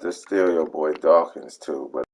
to steal your boy Dawkins too, but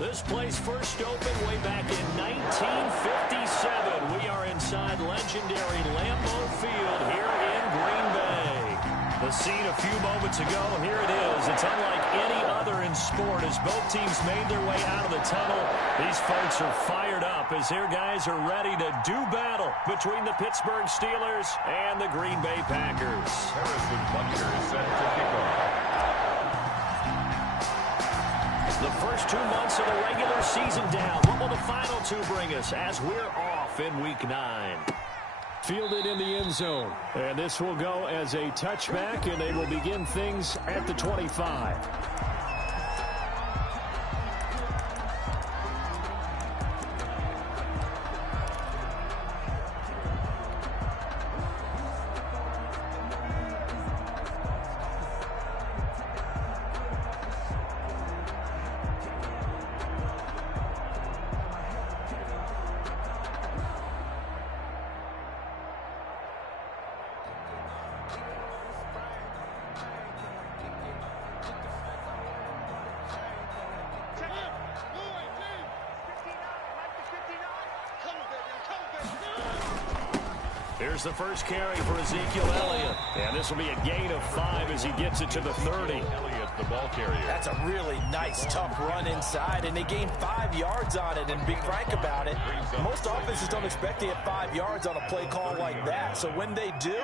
This place first opened way back in 1957. We are inside legendary Lambeau Field here in Green Bay. The scene a few moments ago, here it is. It's unlike any other in sport as both teams made their way out of the tunnel. These folks are fired up as their guys are ready to do battle between the Pittsburgh Steelers and the Green Bay Packers. Harrison Butker is set to kick off. The first 2 months of the regular season down. What will the final two bring us as we're off in Week 9? Fielded in the end zone. And this will go as a touchback, and they will begin things at the 25. Here's the first carry for Ezekiel Elliott. And this will be a gain of 5 as he gets it to the 30. Elliott, the ball carrier. That's a really nice, tough run inside, and they gained 5 yards on it. And be frank about it, most offenses don't expect to get 5 yards on a play call like that. So when they do,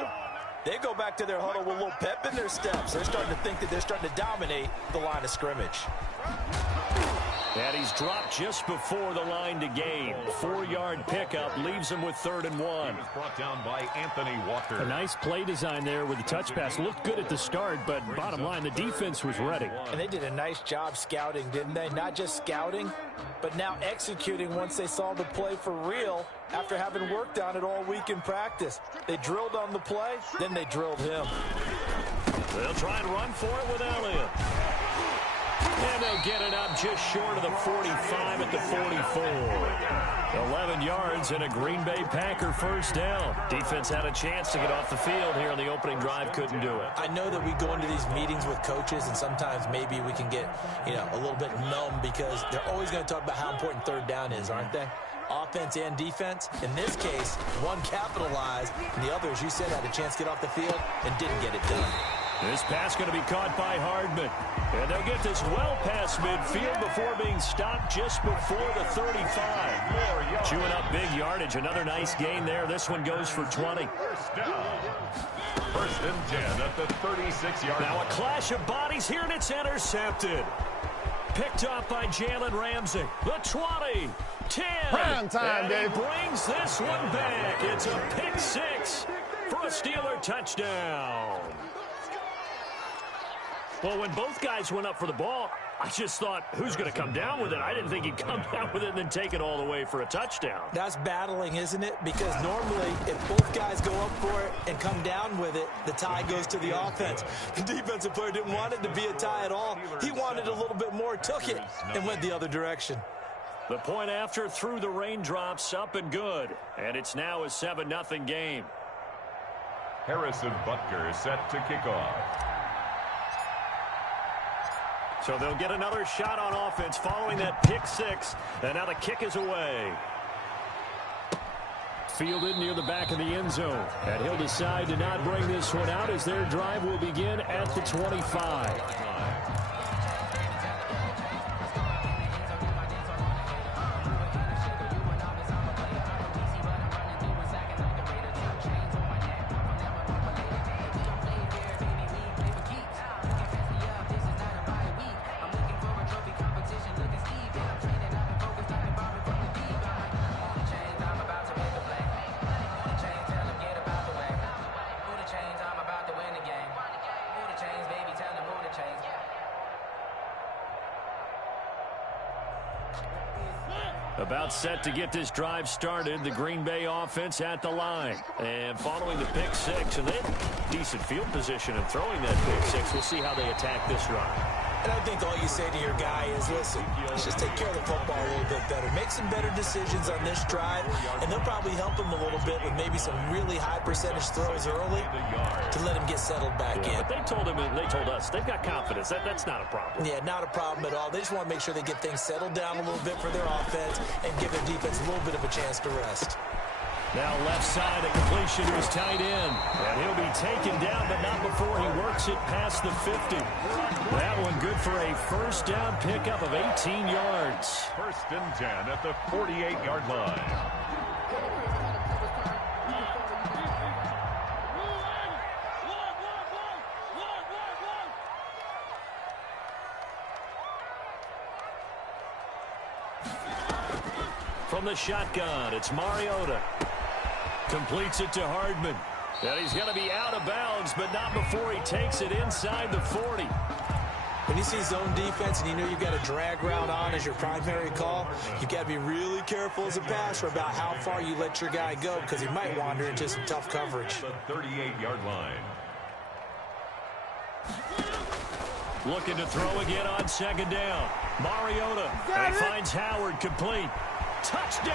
they go back to their huddle with a little pep in their steps. They're starting to think that they're starting to dominate the line of scrimmage. And he's dropped just before the line to gain. 4-yard pickup leaves him with 3rd and 1. He was brought down by Anthony Walker. A nice play design there with the touch pass. Looked good at the start, but bottom line, the defense was ready. And they did a nice job scouting, didn't they? Not just scouting, but now executing once they saw the play for real after having worked on it all week in practice. They drilled on the play, then they drilled him. They'll try and run for it with Elliott. And they'll get it up just short of the 45 at the 44. 11 yards and a Green Bay Packer first down. Defense had a chance to get off the field here on the opening drive, couldn't do it. I know that we go into these meetings with coaches, and sometimes maybe we can get, a little bit numb because they're always going to talk about how important 3rd down is, aren't they? Offense and defense. In this case, one capitalized, and the other, as you said, had a chance to get off the field and didn't get it done. This pass going to be caught by Hardman. And they'll get this well past midfield before being stopped just before the 35. Chewing up big yardage. Another nice gain there. This one goes for 20. First down. 1st and 10 at the 36-yard line. Now a clash of bodies here, and it's intercepted. Picked up by Jalen Ramsey. The 20. 10. Prime time, and he David. brings this one back. It's a pick 6 for a Steeler touchdown. Well, when both guys went up for the ball, I just thought, who's going to come down with it? I didn't think he'd come down with it and then take it all the way for a touchdown. That's battling, isn't it? Because normally, if both guys go up for it and come down with it, the tie goes to the offense. The defensive player didn't want it to be a tie at all. He wanted a little bit more, took it, and went the other direction. The point after through the raindrops, up and good. And it's now a 7-0 game. Harrison Butker is set to kick off. So they'll get another shot on offense following that pick 6. And now the kick is away. Fielded near the back of the end zone. And he'll decide to not bring this one out as their drive will begin at the 25. About set to get this drive started. The Green Bay offense at the line. And following the pick 6, and they have decent field position and throwing that pick 6. We'll see how they attack this drive. And I think all you say to your guy is, listen, let's just take care of the football a little bit better. Make some better decisions on this drive, and they'll probably help him a little bit with maybe some really high percentage throws early to let him get settled back in. But they told him, and they told us, they've got confidence. That's not a problem. Yeah, not a problem at all. They just want to make sure they get things settled down a little bit for their offense and give their defense a little bit of a chance to rest. Now left side, a completion to his tight end. And he'll be taken down, but not before he works it past the 50. That one good for a first down pickup of 18 yards. 1st and 10 at the 48-yard line. From the shotgun, it's Mariota. Completes it to Hardman. And he's going to be out of bounds, but not before he takes it inside the 40. When you see zone defense and you know you've got a drag route on as your primary call, you've got to be really careful as a passer about how far you let your guy go because he might wander into some tough coverage. The 38-yard line. Looking to throw again on 2nd down. Mariota. And he finds Howard complete. Touchdown,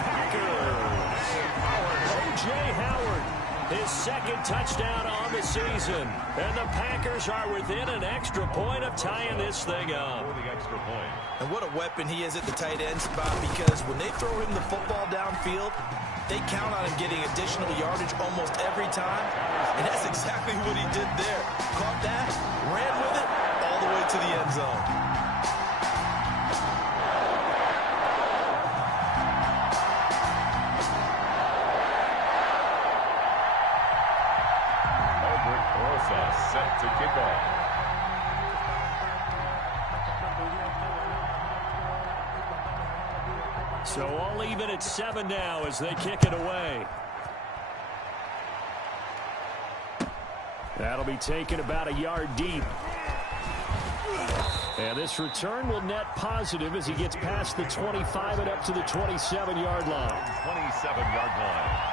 Packers! O.J. Howard, his 2nd touchdown on the season. And the Packers are within an extra point of tying this thing up. And what a weapon he is at the tight end spot, because when they throw him the football downfield, they count on him getting additional yardage almost every time. And that's exactly what he did there. Caught that, ran with it, all the way to the end zone. Set to kick off. So all even at 7 now as they kick it away. That'll be taken about a yard deep. And this return will net positive as he gets past the 25 and up to the 27-yard line. 27-yard line.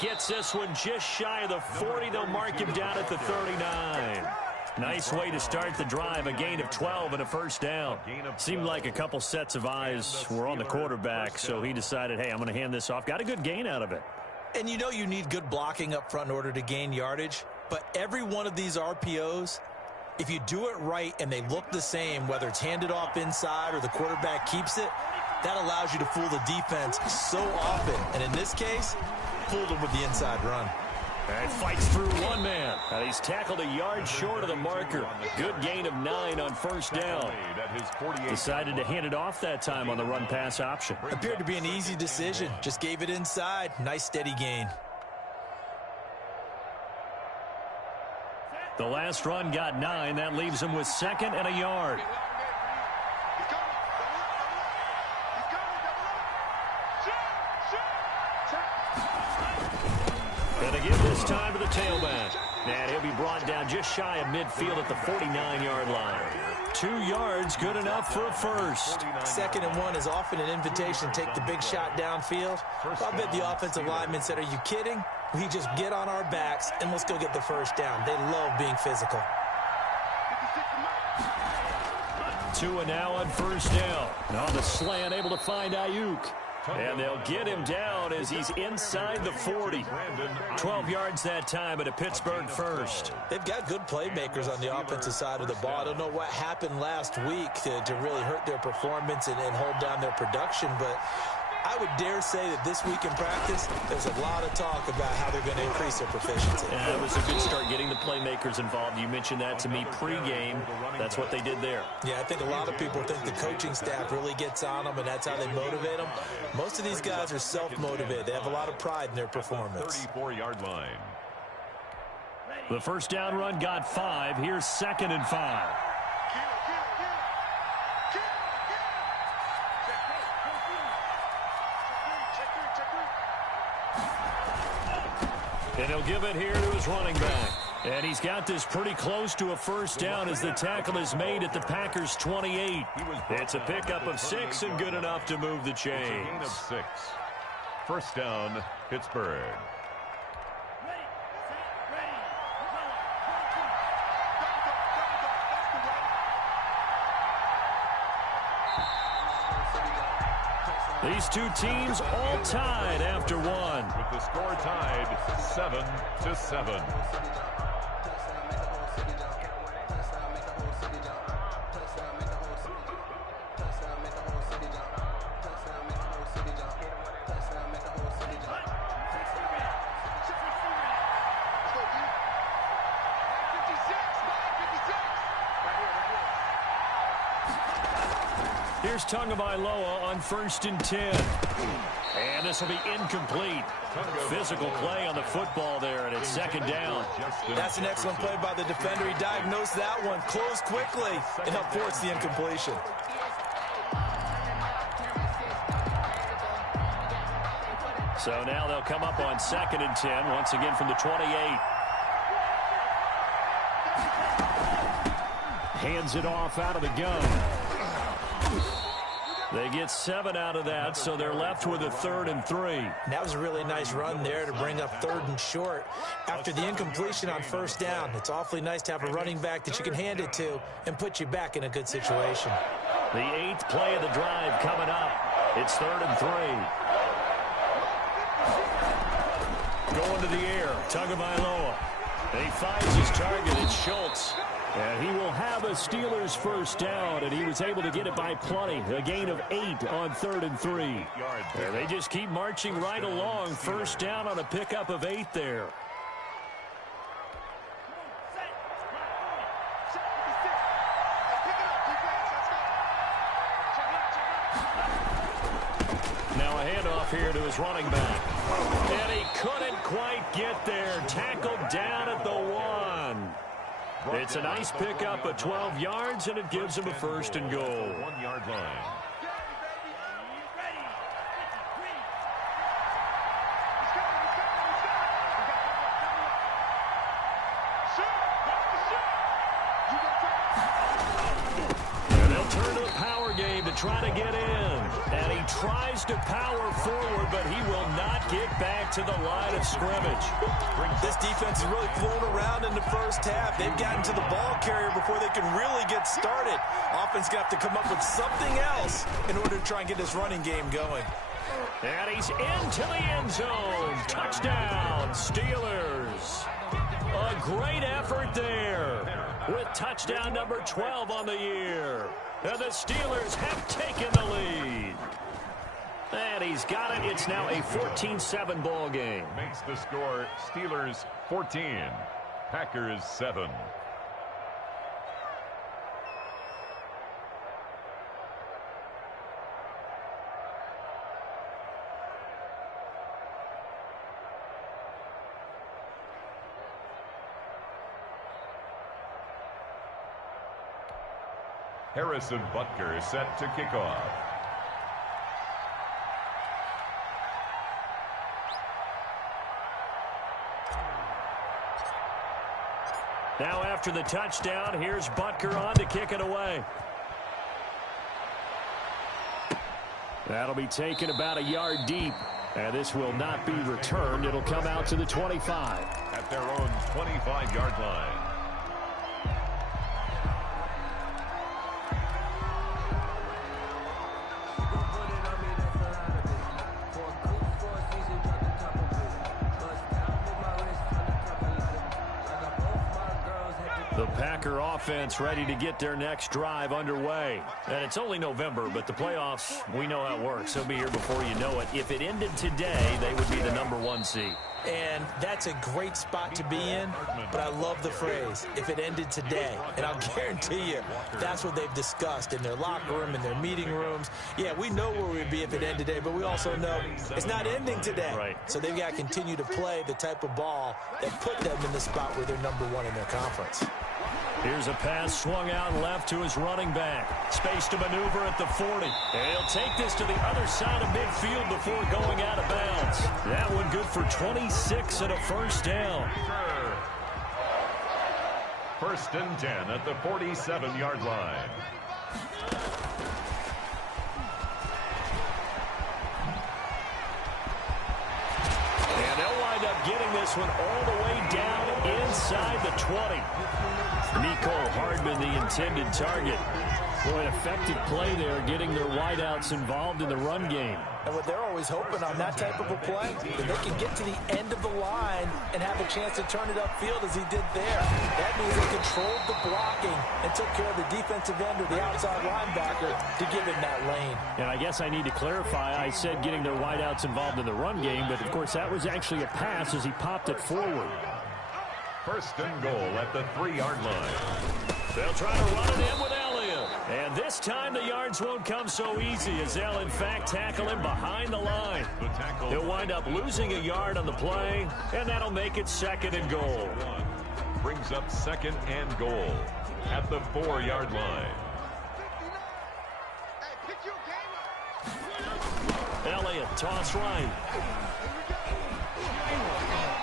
Gets this one just shy of the 40. They'll mark him down at the 39. Nice way to start the drive. A gain of 12 and a first down. Seemed like a couple sets of eyes were on the quarterback, so he decided, hey, I'm going to hand this off. Got a good gain out of it. And you know you need good blocking up front in order to gain yardage. But every one of these RPOs, if you do it right and they look the same, whether it's handed off inside or the quarterback keeps it, that allows you to fool the defense so often. And in this case, fooled him with the inside run. And fights through one man. And he's tackled a yard short of the marker. Good gain of 9 on first down. Decided to hand it off that time on the run-pass option. Appeared to be an easy decision. Just gave it inside. Nice steady gain. The last run got 9. That leaves him with 2nd and a yard. And again this time to the tailback. And he'll be brought down just shy of midfield at the 49-yard line. 2 yards, good enough for a first. 2nd and 1 is often an invitation to take the big shot downfield. I bet the offensive lineman said, are you kidding? We just get on our backs and let's go get the first down. They love being physical. Tua now on first down. On the slant, able to find Ayuk. And they'll get him down as he's inside the 40. 12 yards that time at a Pittsburgh first. They've got good playmakers on the offensive side of the ball. I don't know what happened last week to really hurt their performance and hold down their production, but I would dare say that this week in practice, there's a lot of talk about how they're going to increase their proficiency. Yeah, it was a good start getting the playmakers involved. You mentioned that to me pregame. That's what they did there. Yeah, I think a lot of people think the coaching staff really gets on them, and that's how they motivate them. Most of these guys are self-motivated. They have a lot of pride in their performance. 34-yard line. The first down run got 5. Here's 2nd and 5. And he'll give it here to his running back. And he's got this pretty close to a first down as the tackle is made at the Packers' 28. It's a pickup of 6 and good enough to move the chains. Gain of 6. First down, Pittsburgh. These two teams all tied after one. With the score tied 7-7. Here's Tagovailoa on 1st and 10. And this will be incomplete. Physical play on the football there, and it's 2nd down. That's an excellent play by the defender. He diagnosed that one, closed quickly, and helped force the incompletion. So now they'll come up on 2nd and 10, once again from the 28. Hands it off out of the gun. They get 7 out of that, so they're left with a 3rd and 3. That was a really nice run there to bring up 3rd and short. After the incompletion on 1st down, it's awfully nice to have a running back that you can hand it to and put you back in a good situation. The 8th play of the drive coming up. It's 3rd and 3. Going to the air, Tagovailoa. He finds his target, it's Schultz. And he will have a Steelers first down, and he was able to get it by plenty. A gain of 8 on 3rd and 3. And they just keep marching right along. First down on a pickup of 8 there. Now a handoff here to his running back. And he couldn't quite get there. Tackled down at the 1. It's a nice pickup of 12 yards, and it gives him a 1st and goal. 1-yard line. And they'll turn to the power game to try to get in. And he tries to power forward, but he will not get back to the line of scrimmage. This defense is really thrown around in the first half. They've gotten to the ball carrier before they can really get started. Offense got to come up with something else in order to try and get this running game going. And he's into the end zone. Touchdown, Steelers. A great effort there with touchdown number 12 on the year. And the Steelers have taken the lead. And he's got it. It's now a 14-7 ball game. Makes the score Steelers 14, Packers 7. Harrison Butker set to kick off. Now after the touchdown, here's Butker on to kick it away. That'll be taken about a yard deep. And this will not be returned. It'll come out to the 25. At their own 25-yard line. The Packer offense ready to get their next drive underway. And it's only November, but the playoffs, we know how it works. They'll be here before you know it. If it ended today, they would be the #1 seed. And that's a great spot to be in, but I love the phrase, if it ended today. And I'll guarantee you, that's what they've discussed in their locker room, in their meeting rooms. Yeah, we know where we'd be if it ended today, but we also know it's not ending today. Right. So they've got to continue to play the type of ball that put them in the spot where they're #1 in their conference. Here's a pass swung out left to his running back. Space to maneuver at the 40. And he'll take this to the other side of midfield before going out of bounds. That one good for 26 26 and a first down. First and 10 at the 47-yard line. And they'll wind up getting this one all the way down inside the 20. Mecole Hardman, the intended target. Boy, an effective play there, getting their wideouts involved in the run game. And what they're always hoping on that type of a play, that they can get to the end of the line and have a chance to turn it upfield as he did there. That means they controlled the blocking and took care of the defensive end or the outside linebacker to give him that lane. And I guess I need to clarify, I said getting their wideouts involved in the run game, but of course that was actually a pass as he popped it forward. First and goal at the 3-yard line. They'll try to run it in with Elliott. And this time the yards won't come so easy as they'll in fact tackle him behind the line. He'll wind up losing a yard on the play, and that'll make it second and goal. Brings up second and goal at the 4-yard line. Elliott, toss right.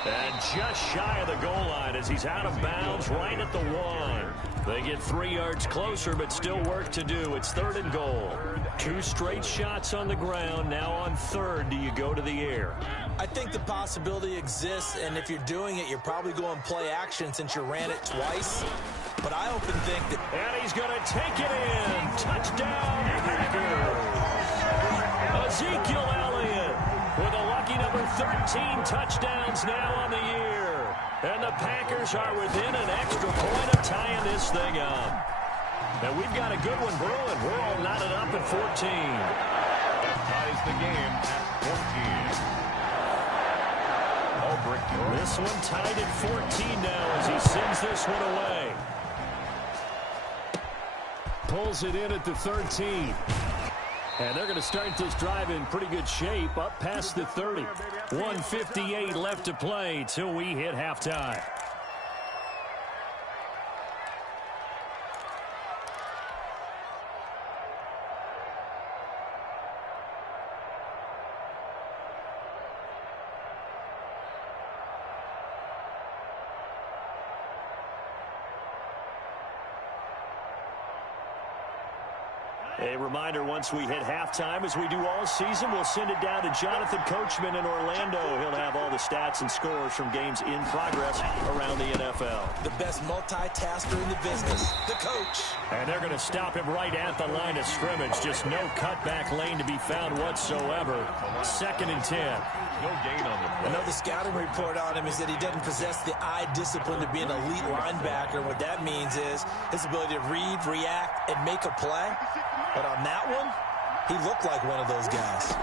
And just shy of the goal line as he's out of bounds right at the 1. They get 3 yards closer, but still work to do. It's third and goal. 2 straight shots on the ground. Now on third, do you go to the air? I think the possibility exists, and if you're doing it, you're probably going play action since you ran it twice. But I often think that... And he's going to take it in. Touchdown, Packers. Ezekiel Elliott with a lucky number 13 touchdowns now on the year. And the Packers are within an extra point of tying this thing up. And we've got a good one brewing. We're all knotted up at 14. Ties the game at 14. This one tied at 14 now as he sends this one away. Pulls it in at the 13. And they're going to start this drive in pretty good shape, up past the 30. 1:58 left to play till we hit halftime. A reminder, once we hit halftime, as we do all season, we'll send it down to Jonathan Coachman in Orlando. He'll have all the stats and scores from games in progress around the NFL. The best multitasker in the business, the coach. And they're going to stop him right at the line of scrimmage. Just no cutback lane to be found whatsoever. Second and 10. No gain on the play. Another scouting report on him is that he doesn't possess the eye discipline to be an elite linebacker. What that means is his ability to read, react, and make a play. But on that one, he looked like one of those guys.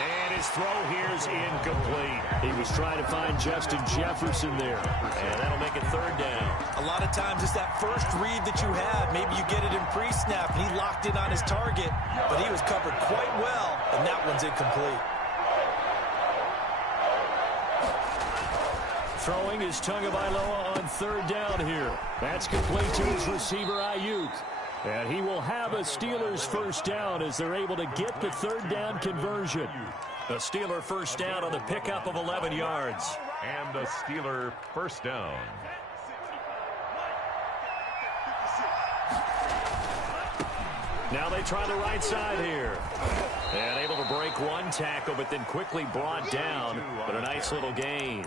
And his throw here is incomplete. He was trying to find Justin Jefferson there. And that'll make it third down. A lot of times it's that first read that you have. Maybe you get it in pre-snap, and he locked in on his target. But he was covered quite well, and that one's incomplete. Throwing is Tagovailoa on third down here. That's complete to his receiver, Ayuk. And he will have a Steelers first down as they're able to get the third down conversion. A Steeler first down on the pickup of 11 yards. And a Steeler first down. Now they try the right side here. And able to break one tackle, but then quickly brought down. But a nice little gain.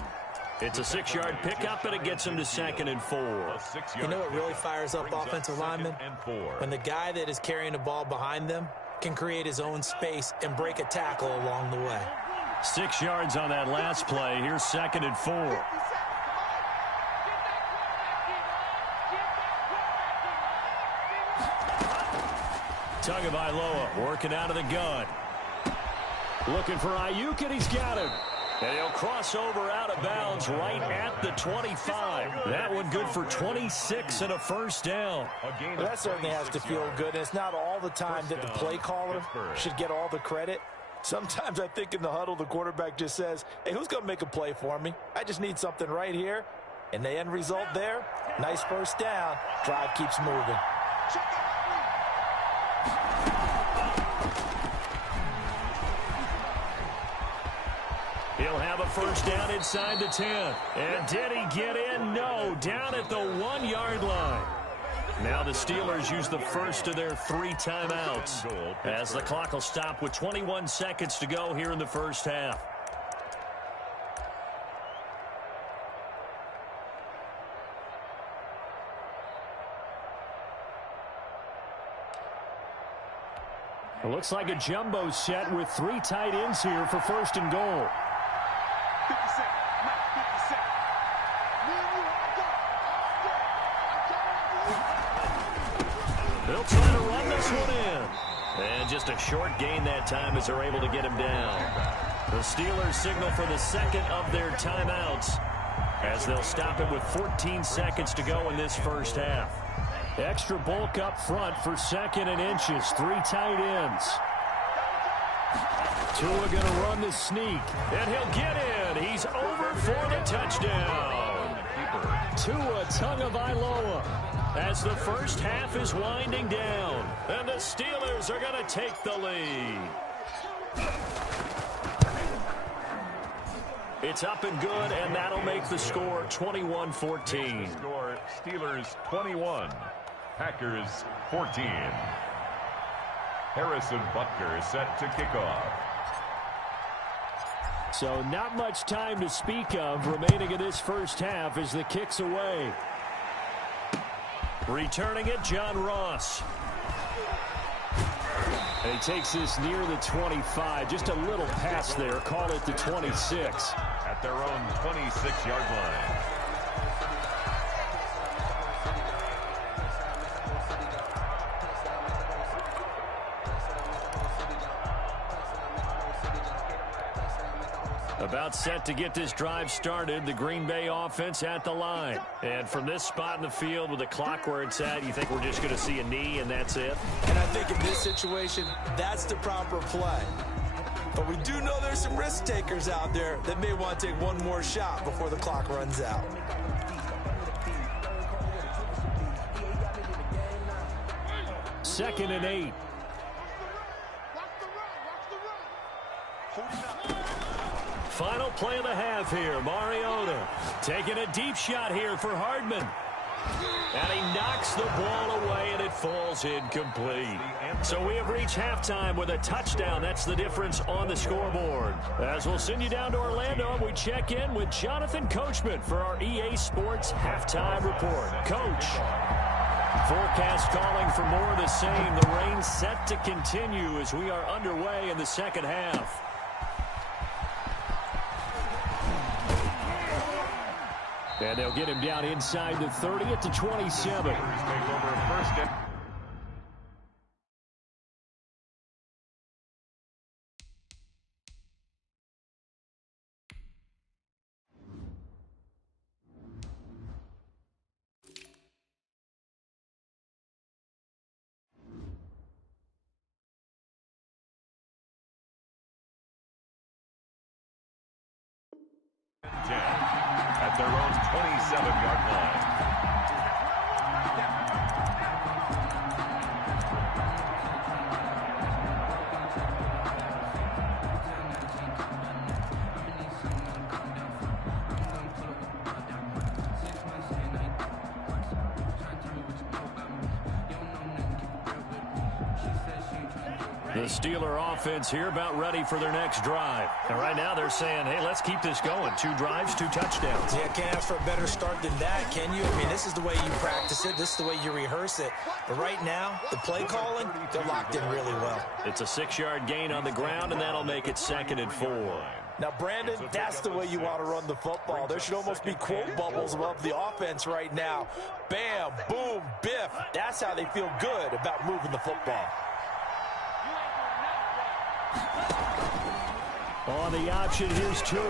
It's a 6-yard pickup, and it gets him to second and 4. You know what really fires up offensive linemen? When the guy that is carrying the ball behind them can create his own space and break a tackle along the way. 6 yards on that last play. Here's second and 4. Tagovailoa working out of the gun. Looking for Ayuk, and he's got him. And he'll cross over out of bounds right at the 25. That one good for 26 and a first down. Well, that certainly has to feel good. And it's not all the time that the play caller should get all the credit. Sometimes I think in the huddle, the quarterback just says, hey, who's going to make a play for me? I just need something right here. And the end result there, nice first down. Drive keeps moving. He'll have a first down inside the 10. And did he get in? No, down at the 1-yard line. Now the Steelers use the first of their 3 timeouts as the clock will stop with 21 seconds to go here in the first half. It looks like a jumbo set with 3 tight ends here for first and goal. 50 Cent, Mike, 50 Cent. Me and you all go. They'll try to run this one in. And just a short gain that time as they're able to get him down. The Steelers signal for the second of their timeouts as they'll stop it with 14 seconds to go in this first half. Extra bulk up front for second and inches. 3 tight ends. Tua going to run the sneak. And he'll get in. He's over for the touchdown. Tua Tagovailoa. As the first half is winding down. And the Steelers are going to take the lead. It's up and good, and that'll make the score 21-14. Score Steelers 21. Packers 14. Harrison Butker set to kick off. So not much time to speak of remaining in this first half as the kick's away. Returning it, John Ross. And he takes this near the 25. Just a little pass there. Call it the 26. At their own 26-yard line. About set to get this drive started, the Green Bay offense at the line. And from this spot in the field with the clock where it's at, you think we're just going to see a knee and that's it? And I think in this situation, that's the proper play. But we do know there's some risk takers out there that may want to take one more shot before the clock runs out. Second and 8. Final play of the half here. Mariota taking a deep shot here for Hardman. And he knocks the ball away, and it falls incomplete. So we have reached halftime with a touchdown. That's the difference on the scoreboard. As we'll send you down to Orlando, and we check in with Jonathan Coachman for our EA Sports Halftime Report. Coach. Forecast calling for more of the same. The rain set to continue as we are underway in the second half. And they'll get him down inside the 30 at the 27. Take over first and at their own 27-yard line. The Steeler offense here about ready for their next drive. And right now they're saying, hey, let's keep this going. 2 drives, 2 touchdowns. Yeah, can't ask for a better start than that, can you? I mean, this is the way you practice it. This is the way you rehearse it. But right now, the play calling, they're locked in really well. It's a 6-yard gain on the ground, and that'll make it 2nd and 4. Now, Brandon, that's the way you want to run the football. There should almost be quote bubbles above the offense right now. Bam, boom, biff. That's how they feel good about moving the football. On the option, here's Tua.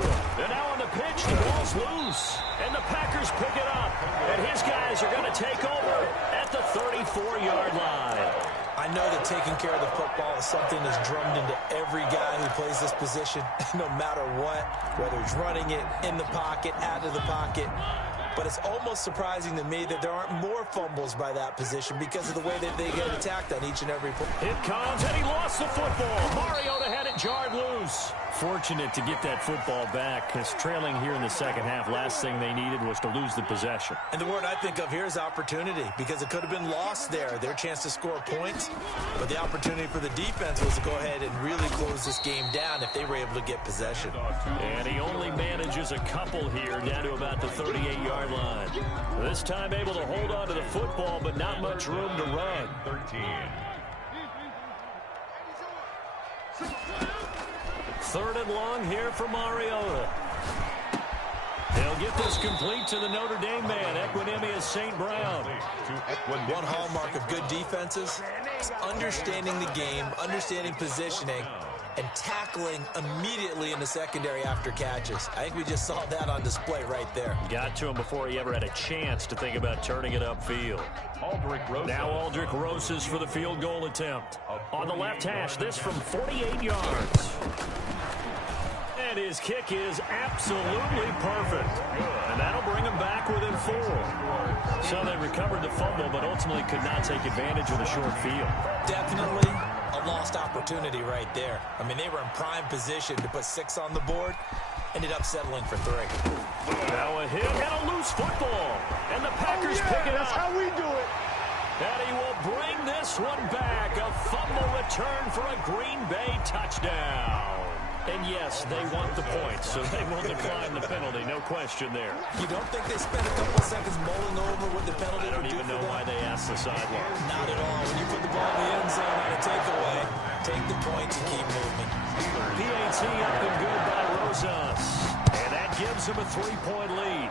And now on the pitch, the ball's loose. And the Packers pick it up. And his guys are going to take over at the 34-yard line. I know that taking care of the football is something that's drummed into every guy who plays this position, no matter what, whether he's running it, in the pocket, out of the pocket. but it's almost surprising to me that there aren't more fumbles by that position because of the way that they get attacked on each and every play. It comes, and he lost the football. Mariota had it jarred loose. Fortunate to get that football back, because trailing here in the second half, last thing they needed was to lose the possession. And the word I think of here is opportunity, because it could have been lost there, their chance to score points. But the opportunity for the defense was to go ahead and really close this game down if they were able to get possession. And he only manages a couple here down to about the 38-yard line. This time able to hold on to the football, but not much room to run. 13. Third and long here for Mariota. They'll get this complete to the Notre Dame man, Equanimeous St. Brown. One hallmark of good defenses is understanding the game, understanding positioning, and tackling immediately in the secondary after catches. I think we just saw that on display right there. Got to him before he ever had a chance to think about turning it upfield. Now Aldrick Rosas for the field goal attempt. On the left hash, this from 48 yards. And his kick is absolutely perfect. And that'll bring him back within 4. So they recovered the fumble, but ultimately could not take advantage of the short field. Definitely a lost opportunity right there. I mean, they were in prime position to put 6 on the board. Ended up settling for 3. Now a hit and a loose football. And the Packers pick it up. That's how we do it. And he will bring this one back. A fumble return for a Green Bay touchdown. And yes, they want the points, so they will decline the penalty. No question there. You don't think they spent a couple seconds mulling over what the penalty I don't would do even know for them? why they asked the sideline. Not at all. When you put the ball in the end zone on a takeaway, take the points and keep moving. PAT up and good by Rosas. And that gives him a 3-point lead.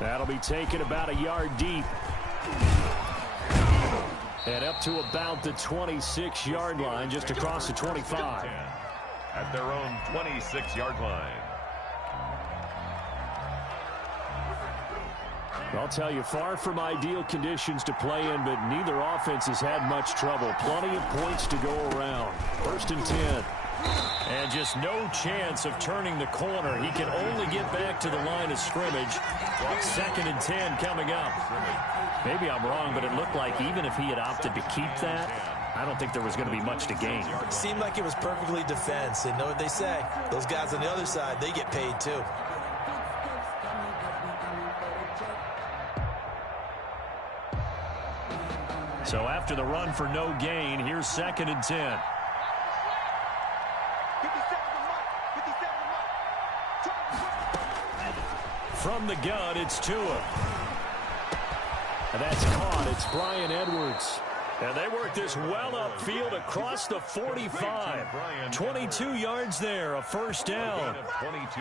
That'll be taken about a yard deep. And up to about the 26-yard line, just across the 25. At their own 26-yard line. I'll tell you, far from ideal conditions to play in, but neither offense has had much trouble. Plenty of points to go around. 1st and 10. And just no chance of turning the corner. He can only get back to the line of scrimmage. 2nd and 10 coming up. Maybe I'm wrong, but it looked like even if he had opted to keep that, I don't think there was going to be much to gain. Seemed like it was perfectly defense. And know what they say? Those guys on the other side, they get paid too. So after the run for no gain, here's 2nd and 10. From the gun, it's Tua. And that's caught. It's Bryan Edwards. And they work this well upfield across the 45. 22 yards there, a 1st down.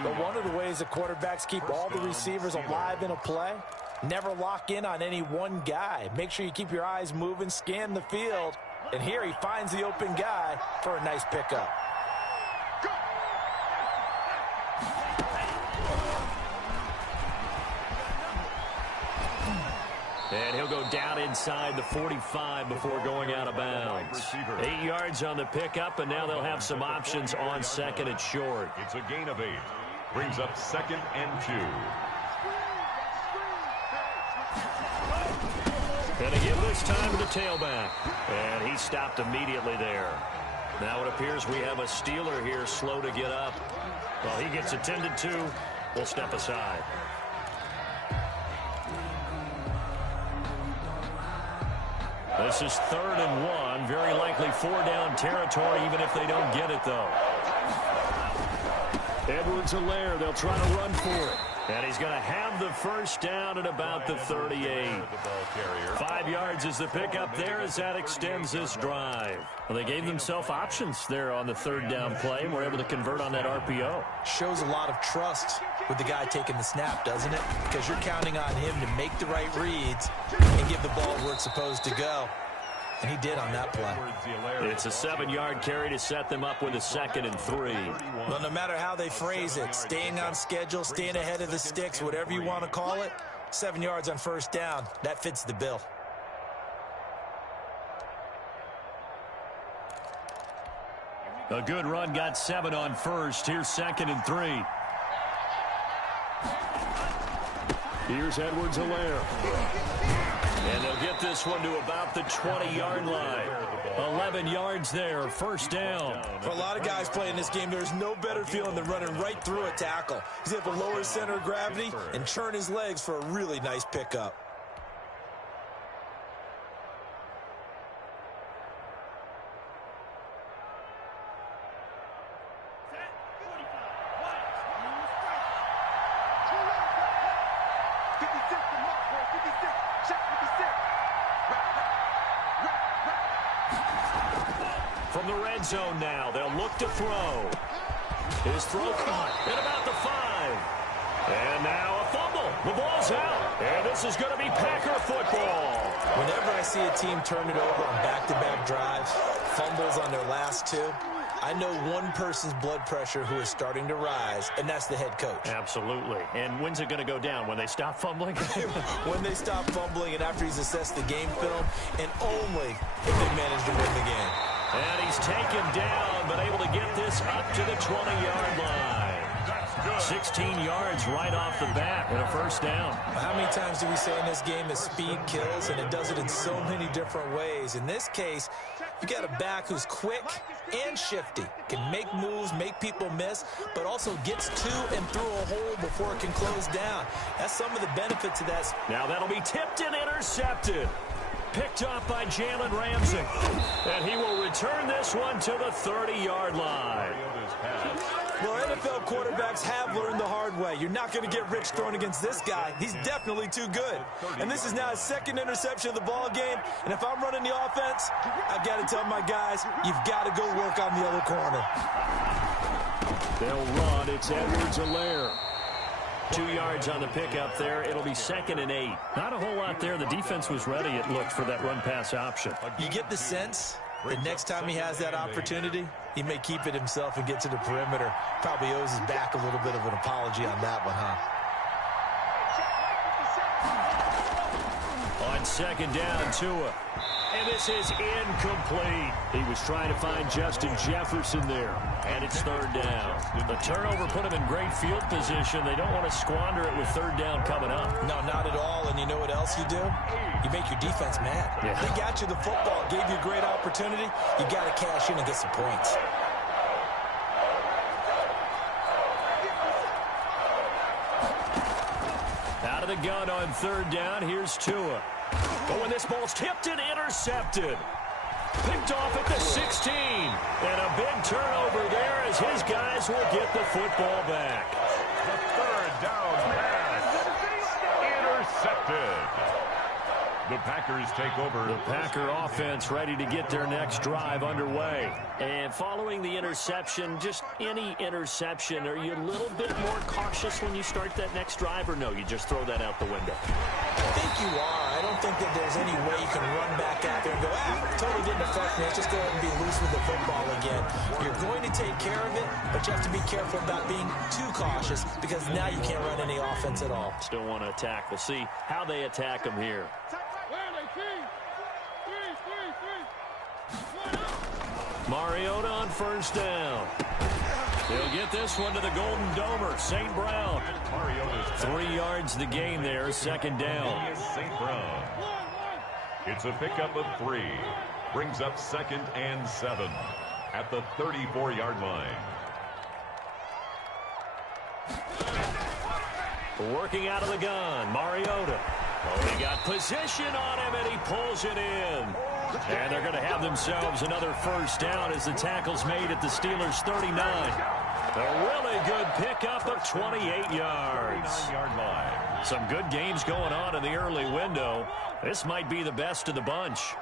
But one of the ways that quarterbacks keep all the receivers alive in a play, never lock in on any one guy. Make sure you keep your eyes moving, scan the field. And here he finds the open guy for a nice pickup. And he'll go down inside the 45 before going out of bounds. 8 yards on the pickup, and now they'll have some options on 2nd and short. It's a gain of 8. Brings up 2nd and 2. And they give this time to the tailback. And he stopped immediately there. Now it appears we have a Steeler here slow to get up. Well, he gets attended to. We'll step aside. This is 3rd and 1. Very likely 4-down territory, even if they don't get it, though. Edwards-Helaire, they'll try to run for it. And he's going to have the 1st down at about the 38. 5 yards is the pickup there as that extends this drive. Well, they gave themselves options there on the 3rd down play and were able to convert on that RPO. Shows a lot of trust with the guy taking the snap, doesn't it? Because you're counting on him to make the right reads and give the ball where it's supposed to go. And he did on that play. It's a 7-yard carry to set them up with a 2nd and 3. Well, no matter how they phrase it, staying on schedule, staying ahead of the sticks, whatever you want to call it, 7 yards on 1st down, that fits the bill. A good run got 7 on 1st. Here's 2nd and 3. Here's Edwards-Helaire. And they'll get this one to about the 20-yard line. 11 yards there, first down. For a lot of guys playing this game, there's no better feeling than running right through a tackle. He's able to lower his center of gravity and turn his legs for a really nice pickup. From the red zone now, they'll look to throw. His throw caught at about the 5. And now a fumble. The ball's out. And this is going to be Packer football. Whenever I see a team turn it over on back-to-back drives, fumbles on their last two, I know one person's blood pressure who is starting to rise, and that's the head coach. Absolutely. And when's it going to go down? When they stop fumbling? When they stop fumbling and after he's assessed the game film, and only if they manage to win the game. And he's taken down, but able to get this up to the 20-yard line. 16 yards right off the bat and a first down. How many times do we say in this game that speed kills, and it does it in so many different ways? In this case, you got a back who's quick and shifty, can make moves, make people miss, but also gets to and through a hole before it can close down. That's some of the benefits of that. Now that'll be tipped and intercepted. Picked off by Jalen Ramsey. And he will return this one to the 30-yard line. Well, NFL quarterbacks have learned the hard way. You're not going to get rich throwing against this guy. He's definitely too good. And this is now his second interception of the ball game. And if I'm running the offense, I've got to tell my guys, you've got to go work on the other corner. They'll run. It's Edwards-Helaire. 2 yards on the pickup there. It'll be 2nd and 8. Not a whole lot there. The defense was ready, it looked, for that run-pass option. You get the sense that next time he has that opportunity, he may keep it himself and get to the perimeter. Probably owes his back a little bit of an apology on that one, huh? On 2nd down, Tua. And this is incomplete. He was trying to find Justin Jefferson there. And it's 3rd down. The turnover put him in great field position. They don't want to squander it with 3rd down coming up. No, not at all. And you know what else you do? You make your defense mad. Yeah. They got you the football, gave you a great opportunity. You got to cash in and get some points. Out of the gun on 3rd down, here's Tua. But when this ball's tipped and intercepted. Picked off at the 16. And a big turnover there as his guys will get the football back. The 3rd down pass. Intercepted. The Packers take over. The Packer offense ready to get their next drive underway. And following the interception, just any interception, are you a little bit more cautious when you start that next drive, or no, you just throw that out the window? I think you are. I don't think that there's any way you can run back out there and go, totally didn't affect me. Let's just go ahead and be loose with the football again. You're going to take care of it, but you have to be careful about being too cautious because now you can't run any offense at all. Still want to attack. We'll see how they attack them here. Mariota on 1st down. They'll get this one to the Golden Domer, St. Brown. 3 yards the gain there, 2nd down. St. Brown. It's a pickup of 3. Brings up 2nd and 7 at the 34-yard line. Working out of the gun, Mariota. Oh, he got position on him, and he pulls it in. And they're going to have themselves another 1st down as the tackle's made at the Steelers' 39. A really good pickup of 28 yards. 39-yard line. Some good games going on in the early window. This might be the best of the bunch.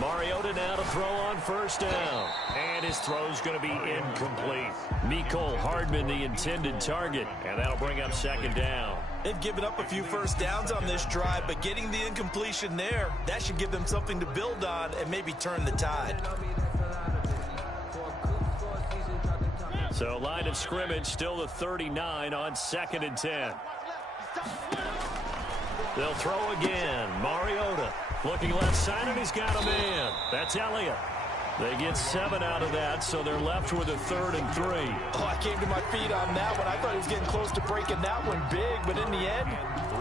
Mariota now to throw on 1st down. And his throw's going to be incomplete. Mecole Hardman, the intended target. And that'll bring up 2nd down. They've given up a few 1st downs on this drive, but getting the incompletion there, that should give them something to build on and maybe turn the tide. So line of scrimmage still the 39 on 2nd and 10. They'll throw again. Mariota looking left side, and he's got a man. That's Elliott. They get 7 out of that, so they're left with a 3rd and 3. Oh, I came to my feet on that one. I thought he was getting close to breaking that one big, but in the end,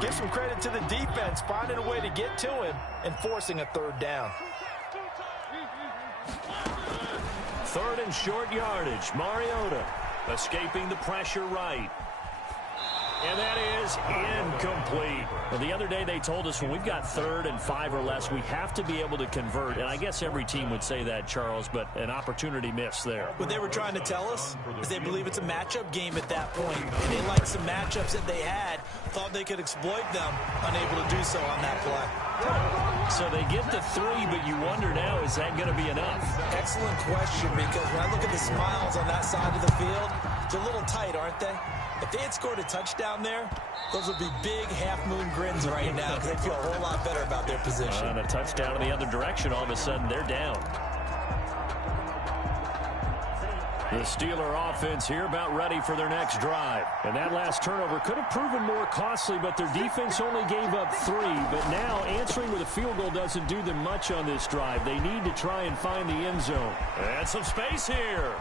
give some credit to the defense, finding a way to get to him and forcing a 3rd down. 3rd and short yardage. Mariota escaping the pressure right. And that is incomplete. Well, the other day they told us when we've got 3rd and 5 or less, we have to be able to convert. And I guess every team would say that, Charles, but an opportunity missed there. What they were trying to tell us is they believe it's a matchup game at that point. And they liked some matchups that they had, thought they could exploit them, unable to do so on that play. So they get the 3, but you wonder now, is that going to be enough? Excellent question, because when I look at the smiles on that side of the field, they're a little tight, aren't they? If they had scored a touchdown there, those would be big half-moon grins right now because they'd feel a whole lot better about their position. And a touchdown in the other direction, all of a sudden they're down. The Steeler offense here about ready for their next drive. And that last turnover could have proven more costly, but their defense only gave up 3. But now answering with a field goal doesn't do them much on this drive. They need to try and find the end zone. And some space here.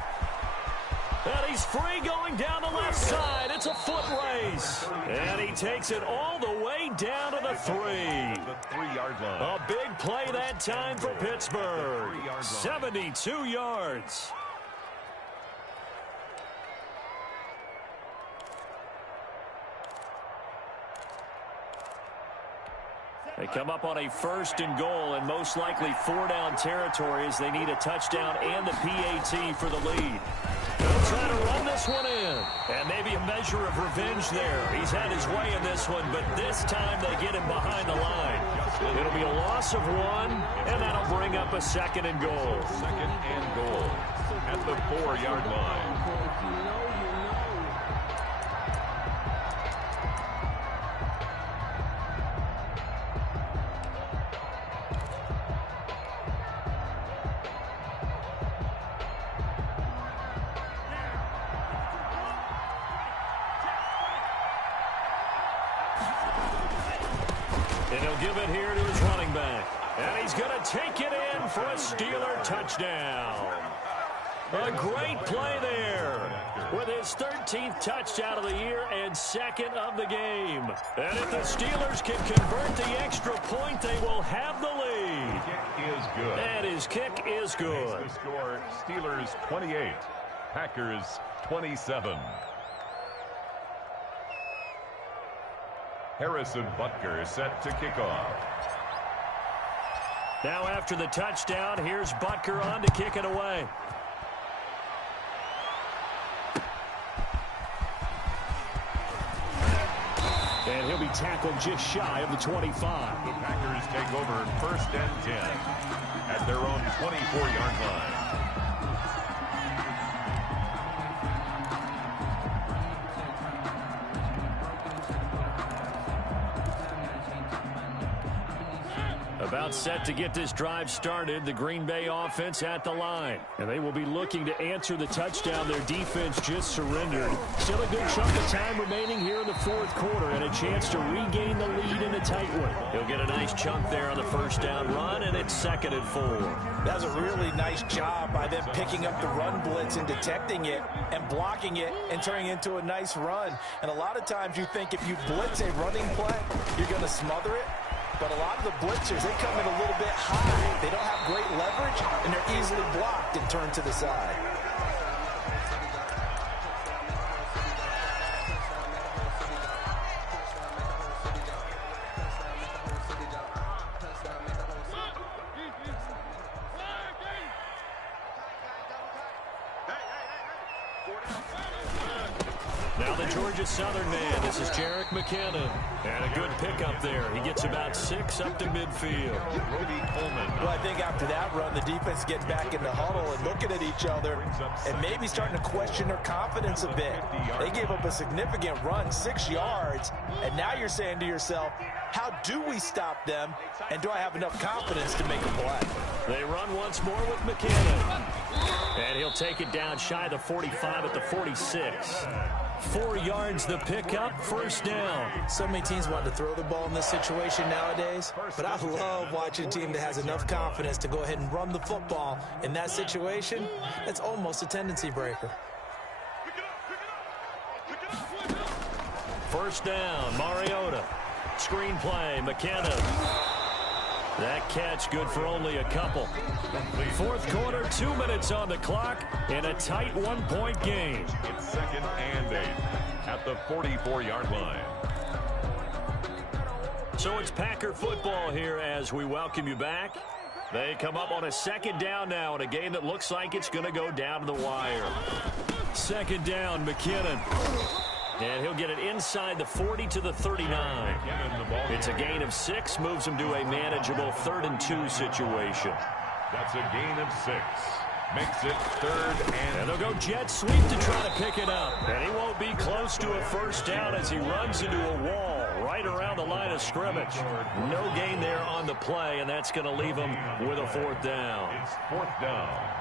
And he's free going down the left side. It's a foot race. And he takes it all the way down to the 3. The 3-yard line. A big play that time for Pittsburgh. 72 yards. They come up on a 1st and goal and most likely 4-down territory as they need a touchdown and the PAT for the lead. They'll try to run this one in. And maybe a measure of revenge there. He's had his way in this one, but this time they get him behind the line. It'll be a loss of 1, and that'll bring up a 2nd and goal. 2nd and goal at the 4-yard line. And he'll give it here to his running back. And he's going to take it in for a Steeler touchdown. A great play there with his 13th touchdown of the year and 2nd of the game. And if the Steelers can convert the extra point, they will have the lead. Kick is good. And his kick is good. The score, Steelers 28, Packers 27. Harrison Butker set to kick off. Now after the touchdown, here's Butker on to kick it away. And he'll be tackled just shy of the 25. The Packers take over 1st and 10 at their own 24-yard line. About set to get this drive started, the Green Bay offense at the line. And they will be looking to answer the touchdown their defense just surrendered. Still a good chunk of time remaining here in the 4th quarter and a chance to regain the lead in a tight one. He'll get a nice chunk there on the 1st down run, and it's 2nd and 4. That was a really nice job by them picking up the run blitz and detecting it and blocking it and turning it into a nice run. And a lot of times you think if you blitz a running play, you're going to smother it. But a lot of the blitzers, they come in a little bit high. They don't have great leverage, and they're easily blocked and turned to the side. Now the Georgia Southern man. This is Jerick McKinnon. And a good pickup there. He gets about 6 up to midfield. Brody Coleman. Well, I think after that run, the defense getting back in the huddle and looking at each other and maybe starting to question their confidence a bit. They gave up a significant run, 6 yards, and now you're saying to yourself, How do we stop them, and do I have enough confidence to make a play? They run once more with McKinnon. And he'll take it down shy of the 45 at the 46. 4 yards the pickup, first down. So many teams want to throw the ball in this situation nowadays, but I love watching a team that has enough confidence to go ahead and run the football. In that situation, that's almost a tendency breaker. First down, Mariota. Screen play, McKinnon. That catch good for only a couple. Fourth quarter, 2 minutes on the clock in a tight 1-point game. It's 2nd and 8 at the 44-yard line. So it's Packer football here as we welcome you back. They come up on a 2nd down now in a game that looks like it's going to go down to the wire. 2nd down, McKinnon. And he'll get it inside the 40 to the 39. It's a gain of 6, moves him to a manageable 3rd and 2 situation. That's a gain of 6. Makes it 3rd And they'll go jet sweep to try to pick it up. And he won't be close to a first down as he runs into a wall right around the line of scrimmage. No gain there on the play, and that's going to leave him with a 4th down. It's 4th down.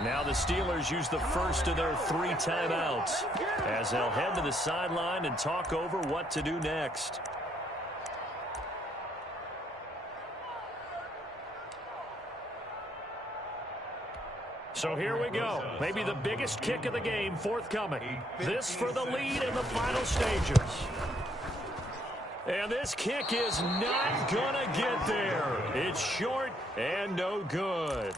Now the Steelers use the first of their 3 timeouts as they'll head to the sideline and talk over what to do next. So here we go. Maybe the biggest kick of the game forthcoming. This for the lead in the final stages. And this kick is not going to get there. It's short and no good.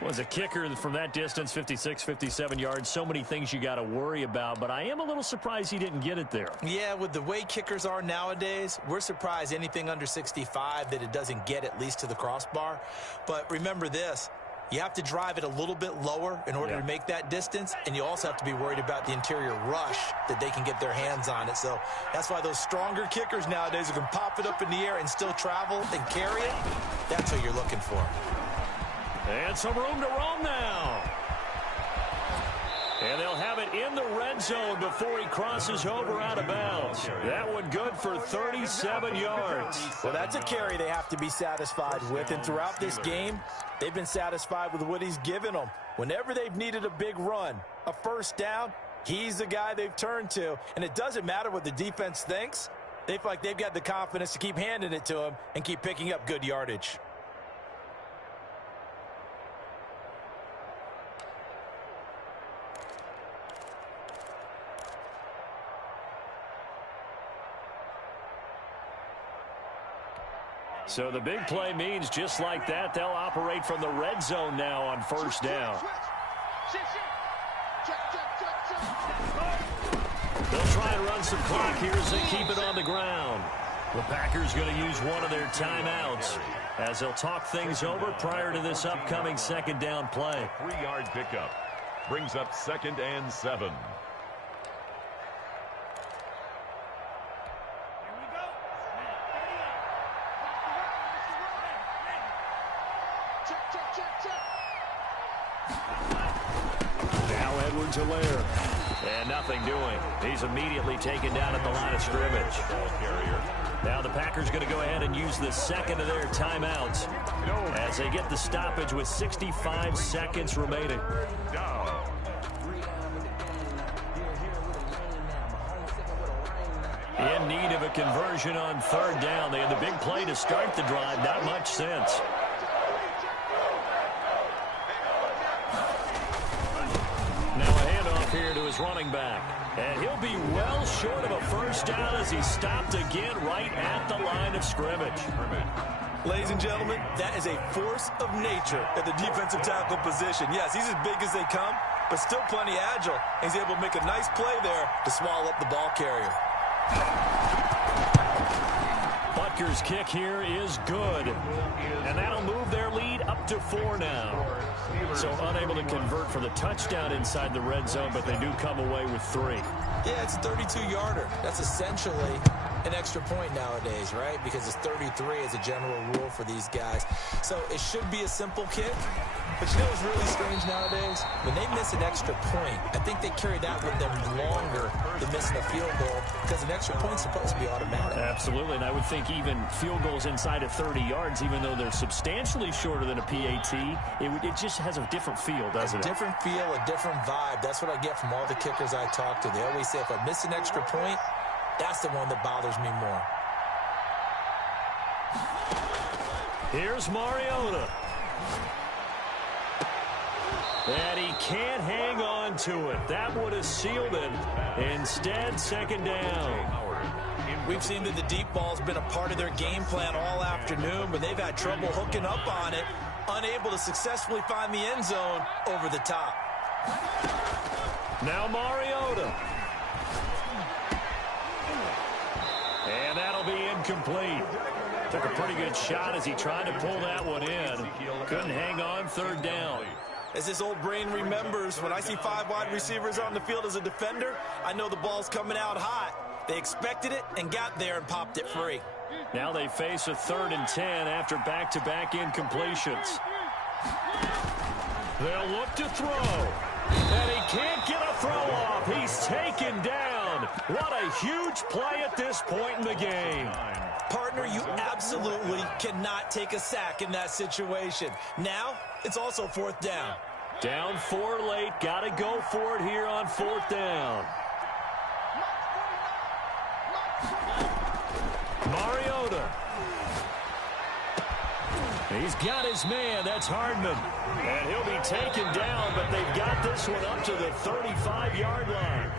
Was a kicker from that distance, 56, 57 yards. So many things you got to worry about, but I am a little surprised he didn't get it there. Yeah, with the way kickers are nowadays, we're surprised anything under 65 that it doesn't get at least to the crossbar. But remember this, you have to drive it a little bit lower in order to make that distance, and you also have to be worried about the interior rush that they can get their hands on it. So that's why those stronger kickers nowadays who can pop it up in the air and still travel and carry it, that's what you're looking for. And some room to roam now. And they'll have it in the red zone before he crosses over out of bounds. That one good for 37 yards. Well, that's a carry they have to be satisfied with. And throughout this game, they've been satisfied with what he's given them. Whenever they've needed a big run, a first down, he's the guy they've turned to. And it doesn't matter what the defense thinks. They feel like they've got the confidence to keep handing it to him and keep picking up good yardage. So the big play means just like that, they'll operate from the red zone now on first down. They'll try and run some clock here as they keep it on the ground. The Packers going to use one of their timeouts as they'll talk things over prior to this upcoming 2nd down play. 3-yard pickup brings up 2nd and 7. And nothing doing. He's immediately taken down at the line of scrimmage. Now the Packers going to go ahead and use the 2nd of their timeouts as they get the stoppage with 65 seconds remaining. In need of a conversion on 3rd down. They had the big play to start the drive. Not much sense. Here to his running back. And he'll be well short of a first down as he's stopped again right at the line of scrimmage. Ladies and gentlemen, that is a force of nature at the defensive tackle position. Yes, he's as big as they come, but still plenty agile. He's able to make a nice play there to swallow up the ball carrier. Butker's kick here is good. And that'll move their lead up to 4 now. So unable to convert for the touchdown inside the red zone, but they do come away with 3. Yeah, it's a 32-yarder. That's essentially an extra point nowadays, right? Because it's 33 as a general rule for these guys. So it should be a simple kick, But you know what's really strange nowadays? When they miss an extra point, I think they carry that with them longer than missing a field goal because an extra point's supposed to be automatic. Absolutely, and I would think even field goals inside of 30 yards, even though they're substantially shorter than a PAT, it just has a different feel, doesn't it? A different feel, a different vibe. That's what I get from all the kickers I talk to. They always say if I miss an extra point, that's the one that bothers me more. Here's Mariota. And he can't hang on to it. That would have sealed it. Instead, second down. We've seen that the deep ball's been a part of their game plan all afternoon, but they've had trouble hooking up on it, unable to successfully find the end zone over the top. Now Mariota. And that'll be incomplete. Took a pretty good shot as he tried to pull that one in. Couldn't hang on, third down. As this old brain remembers, when I see 5 wide receivers on the field as a defender, I know the ball's coming out hot. They expected it and got there and popped it free. Now they face a 3rd and 10 after back-to-back incompletions. They'll look to throw. And he can't get a throw off. He's taken down. What a huge play at this point in the game. Partner, you absolutely cannot take a sack in that situation. Now, it's also 4th down. Down 4 late. Got to go for it here on 4th down. Mariota. He's got his man. That's Hardman. And he'll be taken down, but they've got this one up to the 35-yard line.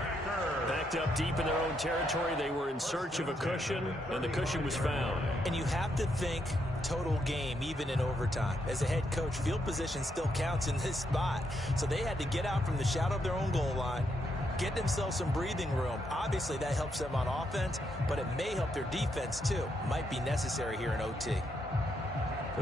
Backed up deep in their own territory. They were in search of a cushion, and the cushion was found. And you have to think total game, even in overtime. As a head coach, field position still counts in this spot. So they had to get out from the shadow of their own goal line, get themselves some breathing room. Obviously, that helps them on offense, but it may help their defense, too. Might be necessary here in OT.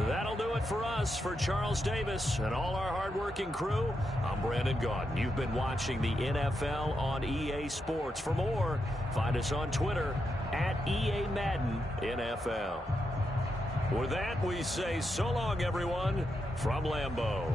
That'll do it for us. For Charles Davis and all our hardworking crew, I'm Brandon Gaudin. You've been watching the NFL on EA Sports. For more, find us on Twitter at EA Madden NFL. With that, we say so long, everyone, from Lambeau.